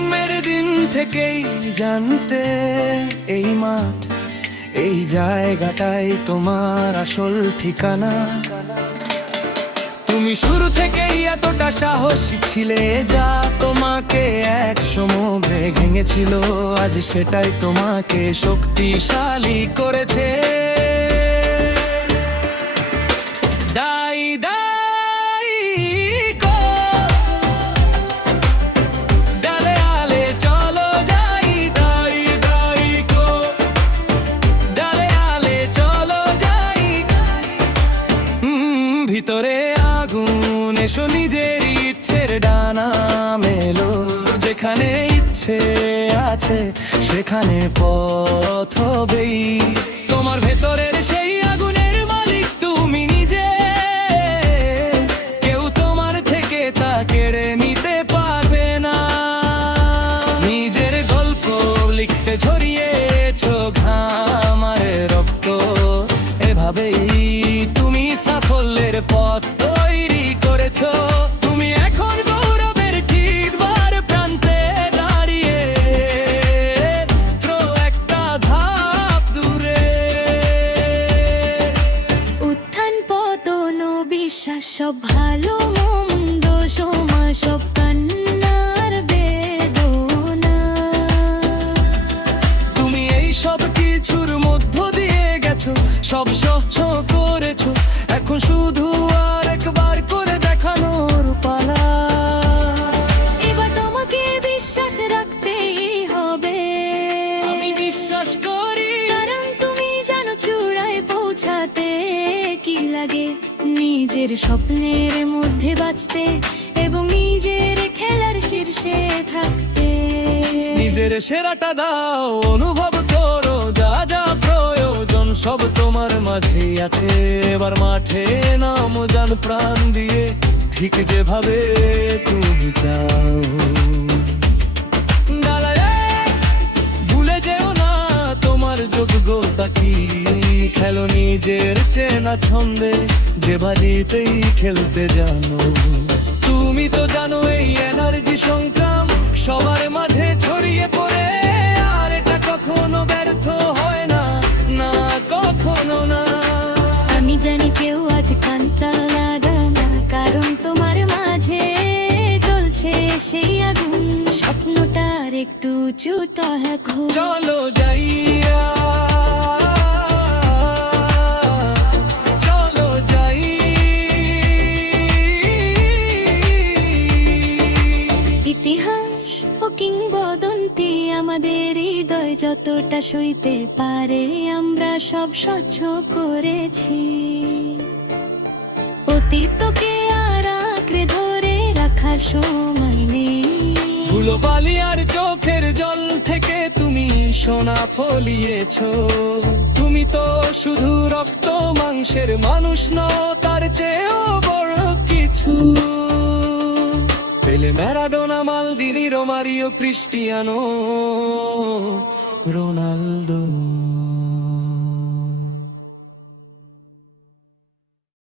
জন্মের দিন থেকেই জানতে এই মাঠ এই জায়গাটাই তোমার আসল ঠিকানা। তুমি শুরু থেকেই এতটা সাহসী ছিলে, যা তোমাকে এক সময় ভেঙেছিল, আজ সেটাই তোমাকে শক্তিশালী করেছে। ভিতরে আগুন, এসো নিজের ইচ্ছের ডানা মেলো, যেখানে ইচ্ছে আছে সেখানে পথ হবেই। তোমার ভেতরের সেই আগুনের মালিক তুমি নিজে, কেউ তোমার থেকে তা কেড়ে নিতে পারবে না। নিজের গল্প লিখতে ঝরিয়েছো ঘাম আর রক্ত, এভাবেই তুমি সাফল্যের পথ তৈরি করেছো। তুমি এখন গৌরবের ঠিক বার প্রান্তে দাঁড়িয়ে, একটা ধাপ দূরে। উত্থান পতন বিশ্বাস, সব ভালো মন্দ সময়, সব কান্নার বেদনা। তুমি এই সব কিছুর মধ্য দিয়ে গেছো, সব সহ্য করেছো, এখন শুধু আর একবার করে দেখানোর পালা। এবার তোমাকে বিশ্বাস রাখতেই হবে, আমি বিশ্বাস করি, কারণ তুমি জানো চূড়ায় পৌঁছাতে কি লাগে। নিজের স্বপ্নের মধ্যে বাঁচতে এবং নিজের খেলার শীর্ষে থাকতে। নিজের সেরাটা দাও, অনুভব করো, যা যা প্রয়োজন সব তোমার মাঝেই আছে। এবার মাঠে নামো জান প্রাণ দিয়ে, ঠিক যেভাবে তুমি চাও। ভুলে যেও না তোমার যোগ্যতা কি, খেলো নিজের চেনা ছন্দে, যে বাড়িতেই খেলতে জানো। তুমি তো জানো এই এনার্জি সংগ্রাম সবার মাঝে ছড়িয়ে পড়ে, আর এটা কখনো ব্যর্থ হয় না, না কখনো না। আমি জানি কেউ আজ কান্তা লাগা না, কারণ তোমার মাঝে জ্বলছে সেই আগুন। স্বপ্নটার একটু উঁচুটা এখন চলো যাইয়া, চলো যাই। ইতিহাস ও কিংবদন্তি আমাদের হৃদয় যতটা সইতে পারে, আমরা সব স্বচ্ছ করেছি। অতীতকে আর আঁকড়ে ধরে রাখার সময় নেই। ধুলো বালি আর চোখের জল থেকে তুমি সোনা ফলিয়েছো। তুমি তো শুধু রক্ত মাংসের মানুষ নও, তার চেয়েও বড় কিছু। পেলে, ম্যারাডোনা, মালদিনি, রোমারিও, ক্রিস্টিয়ানো রোনালদো।